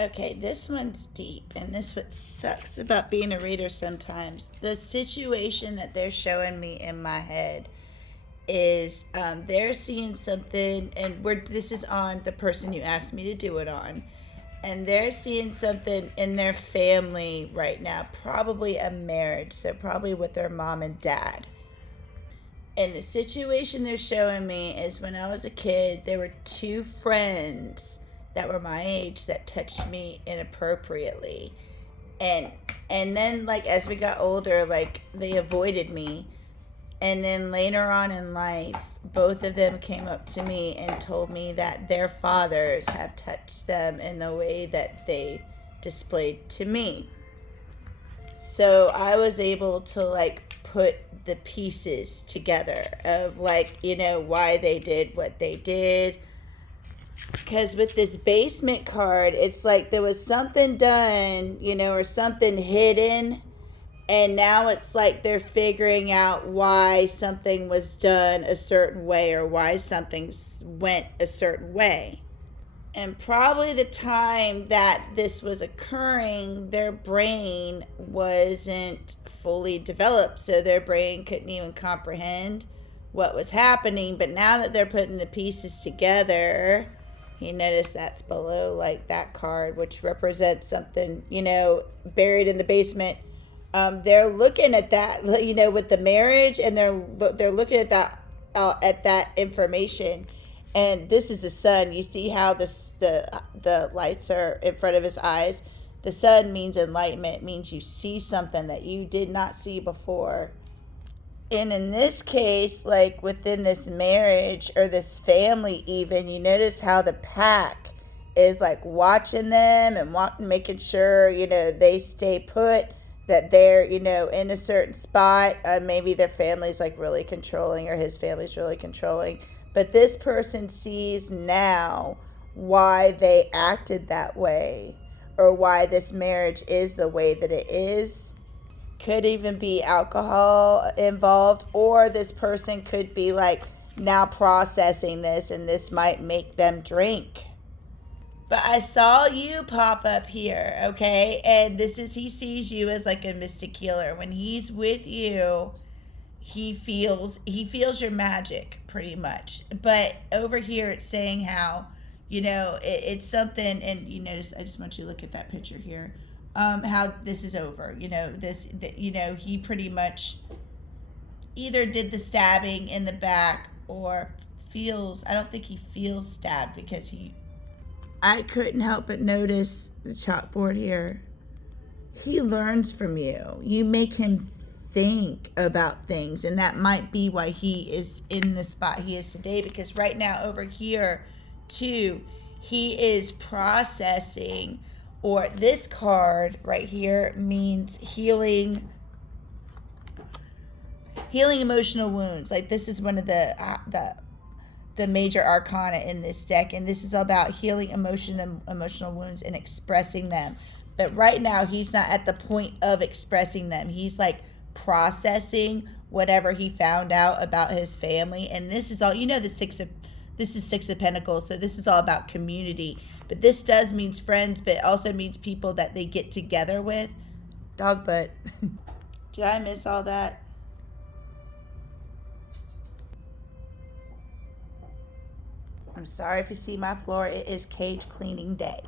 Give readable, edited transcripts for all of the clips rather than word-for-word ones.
Okay, this one's deep, and this what sucks about being a reader sometimes. The situation that they're showing me in my head is they're seeing something, and this is on the person you asked me to do it on, and they're seeing something in their family right now, probably a marriage, so probably with their mom and dad. And the situation they're showing me is when I was a kid, there were two friends that were my age that touched me inappropriately. And and then like as we got older, like they avoided me. And then later on in life, both of them came up to me and told me that their fathers have touched them in the way that they displayed to me. So I was able to like put the pieces together of like, why they did what they did. Because with this basement card, it's like there was something done, or something hidden. And now it's like they're figuring out why something was done a certain way or why something went a certain way. And probably the time that this was occurring, their brain wasn't fully developed, so their brain couldn't even comprehend what was happening. But now that they're putting the pieces together, you notice that's below like that card, which represents something, buried in the basement. They're looking at that, with the marriage, and they're looking at that information. And this is the sun. You see how the lights are in front of his eyes. The sun means enlightenment. It means you see something that you did not see before. And in this case, like within this marriage or this family, even, you notice how the pack is like watching them and making sure, they stay put, that they're, in a certain spot. Maybe their family's like really controlling, or his family's really controlling. But this person sees now why they acted that way, or why this marriage is the way that it is. Could even be alcohol involved, or this person could be like now processing this, and this might make them drink. But I saw you pop up here, okay? And he sees you as like a mystic healer. When he's with you, he feels your magic pretty much. But over here it's saying how, it's something. And you notice, I just want you to look at that picture here, how this is over. He pretty much either did the stabbing in the back or I don't think he feels stabbed, because I couldn't help but notice the chalkboard here. He learns from you. You make him think about things, and that might be why he is in the spot he is today, because right now over here too, he is processing, or this card right here means healing emotional wounds. Like this is one of the major arcana in this deck, and this is all about healing emotional wounds and expressing them. But right now he's not at the point of expressing them. He's like processing whatever he found out about his family. And this is all, this is Six of Pentacles, so this is all about community. But this does means friends, but it also means people that they get together with. Dog butt. Did I miss all that? I'm sorry if you see my floor. It is cage cleaning day.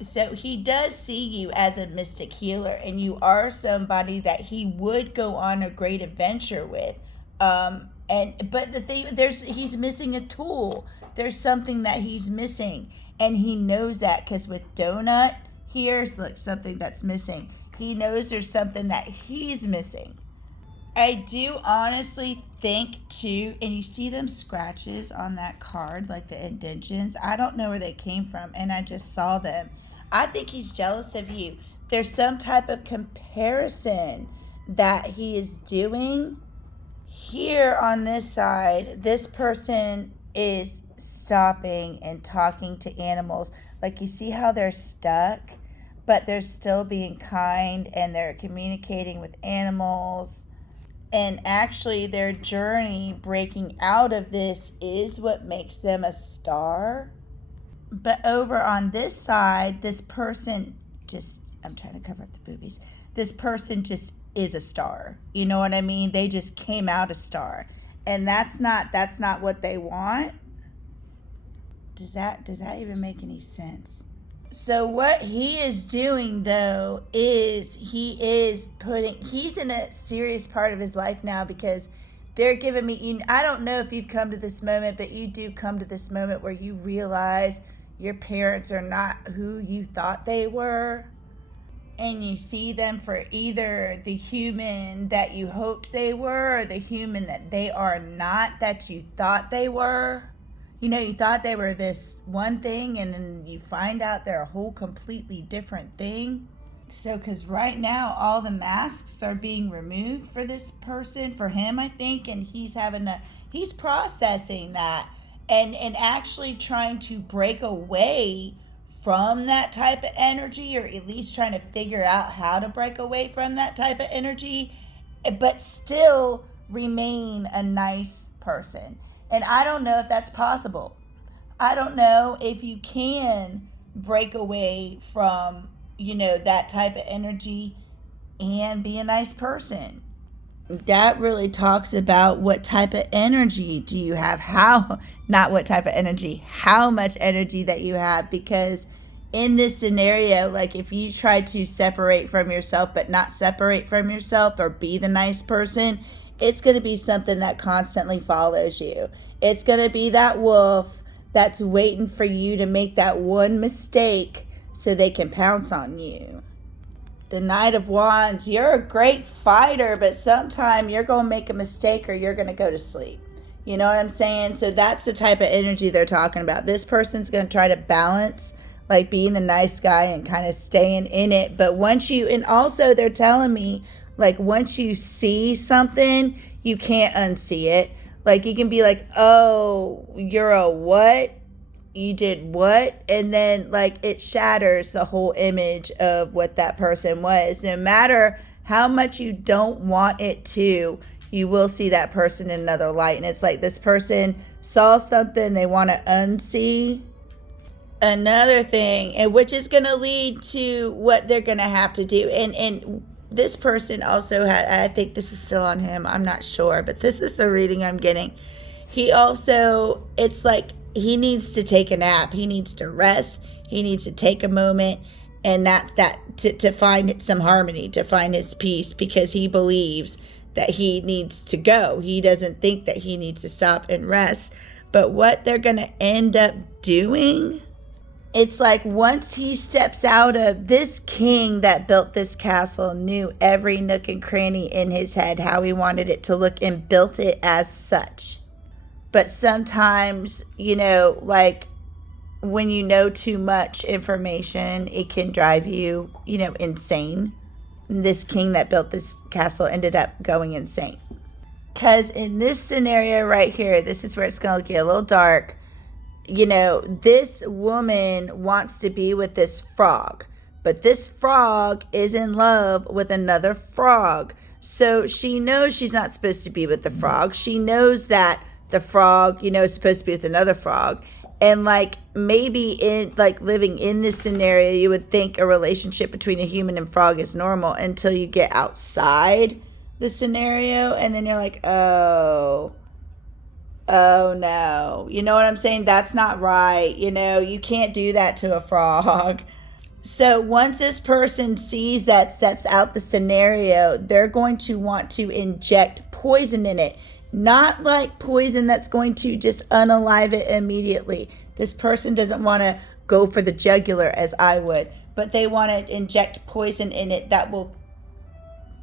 So he does see you as a mystic healer, and you are somebody that he would go on a great adventure with. But the thing, he's missing a tool. There's something that he's missing, and he knows that, because with donut here's like something that's missing. He knows there's something that he's missing. I do honestly think too, and you see them scratches on that card, like the indentions. I don't know where they came from, and I just saw them. I think he's jealous of you. There's some type of comparison that he is doing. Here on this side, this person is stopping and talking to animals. Like you see how they're stuck, but they're still being kind, and they're communicating with animals. And actually, their journey breaking out of this is what makes them a star. But over on this side, this person just, I'm trying to cover up the boobies. This person just is a star. You know what I mean? They just came out a star. And that's not what they want. Does that even make any sense? So what he is doing though is he's in a serious part of his life now, because they're giving me, I don't know if you've come to this moment, but you do come to this moment where you realize your parents are not who you thought they were. And you see them for either the human that you hoped they were, or the human that they are not, that you thought they were. You know, you thought they were this one thing, and then you find out they're a whole completely different thing. So, because right now, all the masks are being removed for this person, for him, I think, and he's processing that and actually trying to break away from that type of energy, or at least trying to figure out how to break away from that type of energy, but still remain a nice person. And I don't know if that's possible. I don't know if you can break away from, that type of energy and be a nice person. That really talks about what type of energy do you have, not what type of energy, how much energy that you have. Because in this scenario, like if you try to separate from yourself but not separate from yourself or be the nice person, it's going to be something that constantly follows you. It's going to be that wolf that's waiting for you to make that one mistake so they can pounce on you. The Knight of Wands, you're a great fighter, but sometime you're going to make a mistake or you're going to go to sleep. You know what I'm saying? So that's the type of energy they're talking about. This person's going to try to balance, like being the nice guy and kind of staying in it. But and also they're telling me, like, once you see something, you can't unsee it. Like, you can be like, oh, you're a what? You did what? And then, like, it shatters the whole image of what that person was. No matter how much you don't want it to, you will see that person in another light. And it's like this person saw something they want to unsee. Another thing, and which is going to lead to what they're going to have to do. And this person also had, I think this is still on him, I'm not sure, but this is the reading I'm getting. He also, it's like he needs to take a nap. He needs to rest. He needs to take a moment, and to find some harmony, to find his peace, because he believes that he needs to go. He doesn't think that he needs to stop and rest. But what they're going to end up doing, it's like once he steps out of, this king that built this castle knew every nook and cranny in his head, how he wanted it to look, and built it as such. But sometimes, like when you know too much information, it can drive you, insane. This king that built this castle ended up going insane. Because in this scenario right here, this is where it's going to get a little dark. This woman wants to be with this frog, but this frog is in love with another frog. So she knows she's not supposed to be with the frog. She knows that the frog, is supposed to be with another frog. And like maybe in like living in this scenario, you would think a relationship between a human and frog is normal until you get outside the scenario. And then you're like, oh no, you know what I'm saying? That's not right. You can't do that to a frog. So once this person sees that, steps out the scenario, they're going to want to inject poison in it. Not like poison that's going to just unalive it immediately. This person doesn't want to go for the jugular as I would, but they want to inject poison in it that will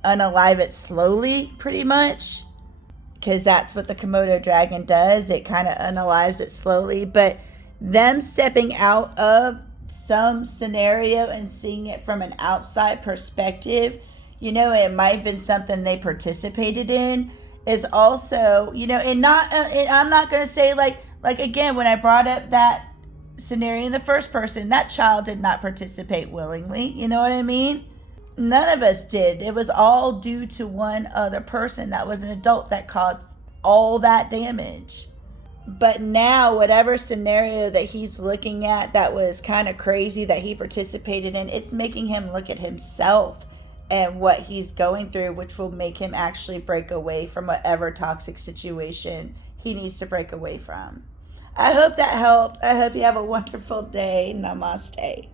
unalive it slowly, pretty much. Because that's what the Komodo dragon does. It kind of unalives it slowly. But them stepping out of some scenario and seeing it from an outside perspective, it might have been something they participated in, is also, and not, and I'm not going to say like again, when I brought up that scenario in the first person, that child did not participate willingly. You know what I mean? None of us did. It was all due to one other person that was an adult that caused all that damage. But now, whatever scenario that he's looking at that was kind of crazy that he participated in, it's making him look at himself and what he's going through, which will make him actually break away from whatever toxic situation he needs to break away from. I hope that helped. I hope you have a wonderful day. Namaste.